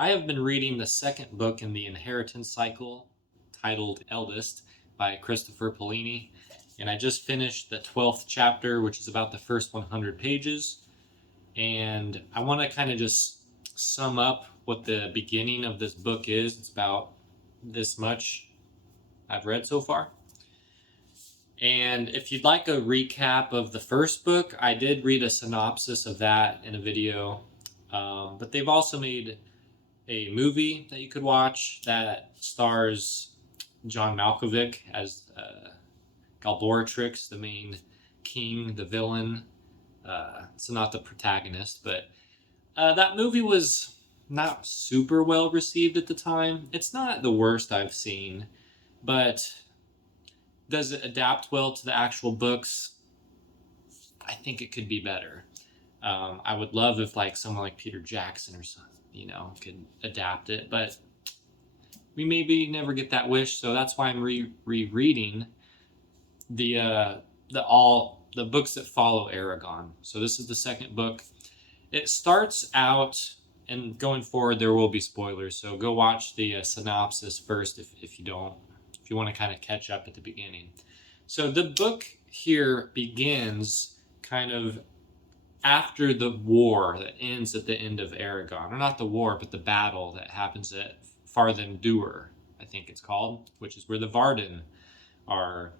I have been reading the second book in the inheritance cycle, titled Eldest, by Christopher Paolini, and I just finished the 12th chapter, which is about the first 100 pages. And I want to kind of just sum up what the beginning of this book is. It's about this much I've read so far. And if you'd like a recap of the first book, I did read a synopsis of that in a video. But they've also made a movie that you could watch that stars John Malkovich as Galboratrix, the main king, the villain. So not the protagonist, but that movie was not super well received at the time. It's not the worst I've seen, but does it adapt well to the actual books? I think it could be better. I would love if someone like Peter Jackson or something, could adapt it, but we maybe never get that wish. So that's why I'm rereading the books that follow Eragon. So this is the second book. It starts out, and going forward there will be spoilers. So go watch the synopsis first if you want to kind of catch up at the beginning. So the book here begins kind of after the war that ends at the end of Eragon, or not the war, but the battle that happens at Farthendur, I think it's called, which is where the Varden are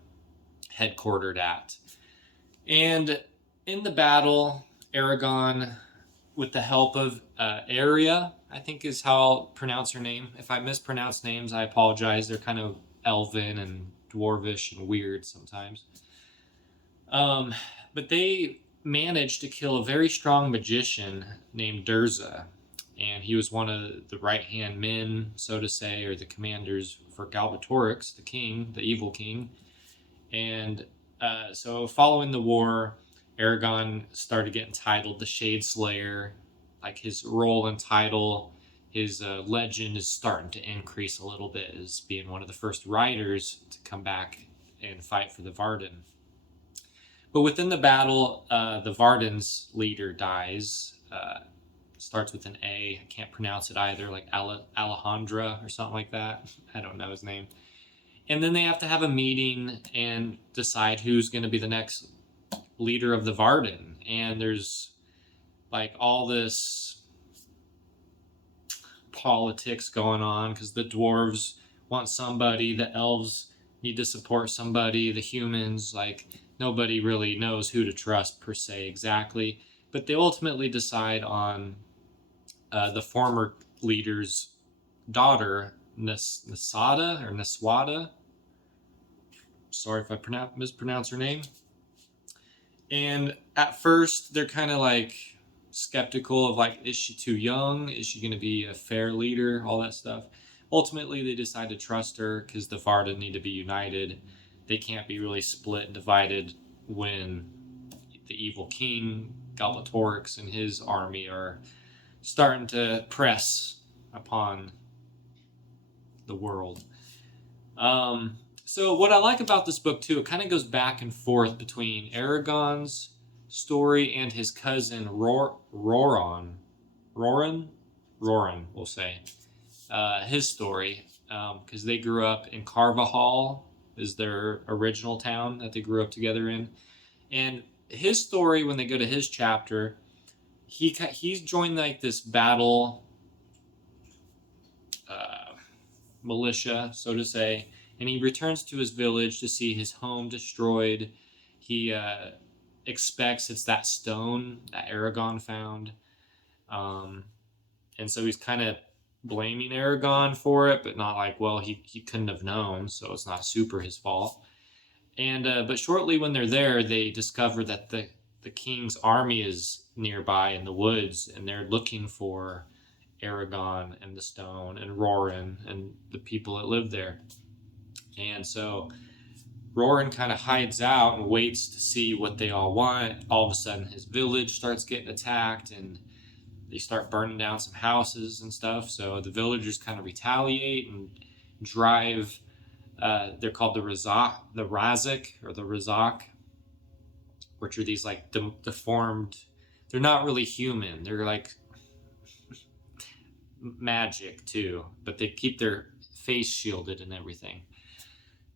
headquartered at. And in the battle, Eragon, with the help of Arya, I think is how I'll pronounce her name. If I mispronounce names, I apologize. They're kind of elven and dwarvish and weird sometimes. But they managed to kill a very strong magician named Durza. And he was one of the right-hand men, so to say, or the commanders for Galbatorix, the king, the evil king. And so following the war, Eragon started getting titled the Shade Slayer. Like his role and title, his legend is starting to increase a little bit as being one of the first riders to come back and fight for the Varden. But within the battle, the Varden's leader dies. Starts with an A. I can't pronounce it either, like Alejandra or something like that. I don't know his name. And then they have to have a meeting and decide who's going to be the next leader of the Varden. And there's all this politics going on because the dwarves want somebody, the elves need to support somebody, the humans, nobody really knows who to trust per se exactly. But they ultimately decide on the former leader's daughter, Nasada or Naswada. Sorry if I mispronounce her name. And at first, they're kind of skeptical of is she too young? Is she going to be a fair leader? All that stuff. Ultimately, they decide to trust her because the Varden need to be united. They can't be really split and divided when the evil king, Galbatorix, and his army are starting to press upon the world. So what I like about this book too, it kind of goes back and forth between Eragon's story and his cousin Roran, we'll say, his story, because they grew up in Carvajal, is their original town that they grew up together in, and his story when they go to his chapter, he's joined this battle militia, so to say. And he returns to his village to see his home destroyed. He expects it's that stone that Eragon found. And so he's kind of blaming Eragon for it, but not he couldn't have known, so it's not super his fault. And but shortly when they're there, they discover that the king's army is nearby in the woods, and they're looking for Eragon and the stone and Roran and the people that live there. And so Roran kind of hides out and waits to see what they all want. All of a sudden, his village starts getting attacked, and they start burning down some houses and stuff. So the villagers kind of retaliate and drive. They're called the Razak, which are these deformed. They're not really human. They're magic too, but they keep their face shielded and everything.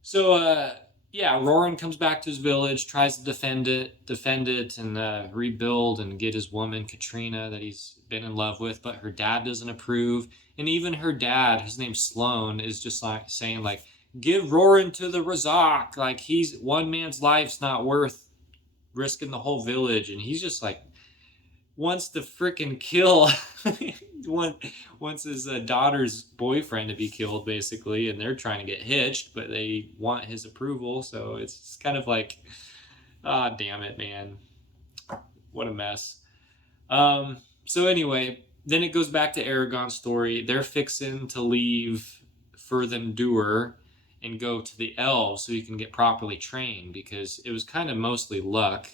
So yeah, Roran comes back to his village, tries to defend it, and rebuild and get his woman Katrina that he's been in love with, but her dad doesn't approve, and even her dad, his name's Sloan, is just like saying like, "Give Roran to the Razak, like he's one man's life's not worth risking the whole village," and he's just like wants to freaking kill wants his daughter's boyfriend to be killed basically, and they're trying to get hitched, but they want his approval. So it's kind of like, ah, damn it, man, what a mess. So anyway, then it goes back to Eragon's story. They're fixing to leave for them doer and go to the elves so he can get properly trained, because it was kind of mostly luck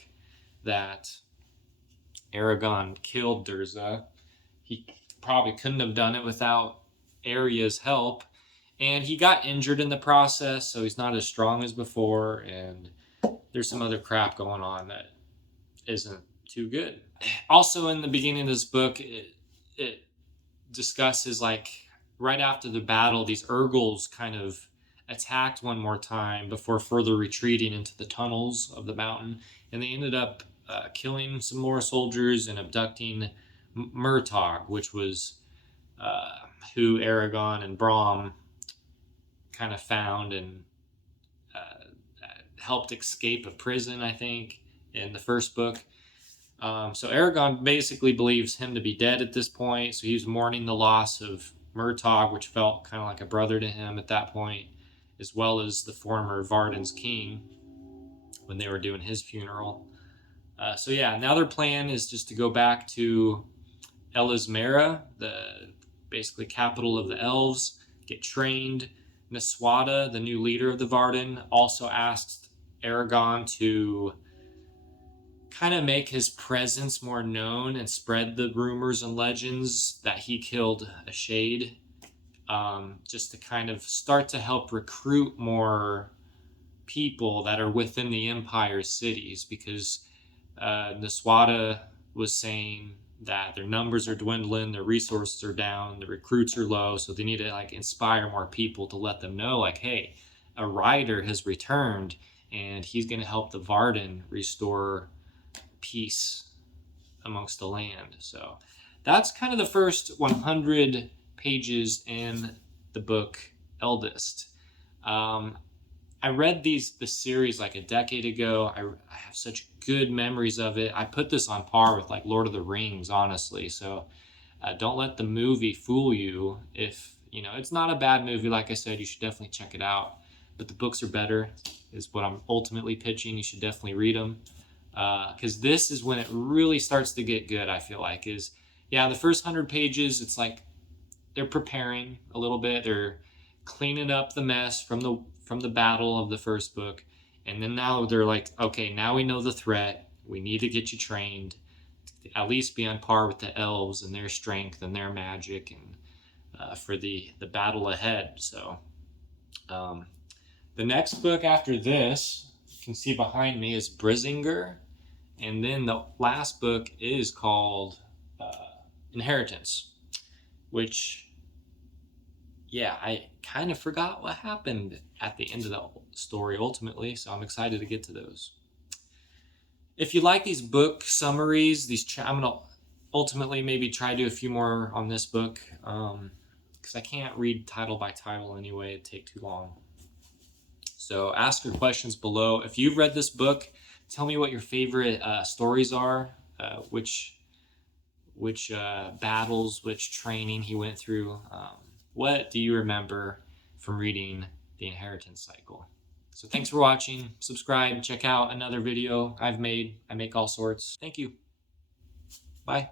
that Eragon killed Durza. He probably couldn't have done it without Arya's help, and he got injured in the process, so he's not as strong as before, and there's some other crap going on that isn't too good. Also, in the beginning of this book, it discusses like right after the battle, these Urgles kind of attacked one more time before further retreating into the tunnels of the mountain, and they ended up killing some more soldiers and abducting Murtagh, which was who Eragon and Brom kind of found and helped escape a prison, I think, in the first book. So Eragon basically believes him to be dead at this point, so he's mourning the loss of Murtagh, which felt kind of like a brother to him at that point, as well as the former Varden's king when they were doing his funeral. So yeah, now their plan is just to go back to Elismera, the basically capital of the elves, get trained. Neswada, the new leader of the Varden, also asked Eragon to kind of make his presence more known and spread the rumors and legends that he killed a shade, just to kind of start to help recruit more people that are within the Empire's cities, because Neswada was saying that their numbers are dwindling, their resources are down, the recruits are low, so they need to like inspire more people to let them know like, hey, a rider has returned and he's going to help the Varden restore peace amongst the land. So that's kind of the first 100 pages in the book Eldest. I read the series like a decade ago. I have such good memories of it. I put this on par with like Lord of the Rings, honestly. So don't let the movie fool you. If it's not a bad movie, like I said, you should definitely check it out. But the books are better, is what I'm ultimately pitching. You should definitely read them, because this is when it really starts to get good. I feel like the first 100 pages. It's like they're preparing a little bit. They're cleaning up the mess from the battle of the first book, and then now they're like, okay, now we know the threat. We need to get you trained to at least be on par with the elves and their strength and their magic, and for the battle ahead. So the next book after this, you can see behind me, is Brisingar, and then the last book is called Inheritance, which, yeah, I kind of forgot what happened at the end of the story ultimately, so I'm excited to get to those. If you like these book summaries, I'm going to ultimately maybe try to do a few more on this book, because I can't read title by title anyway. It'd take too long. So ask your questions below. If you've read this book, tell me what your favorite stories are, which battles, which training he went through. What do you remember from reading The Inheritance Cycle? So thanks for watching. Subscribe. Check out another video I've made. I make all sorts. Thank you. Bye.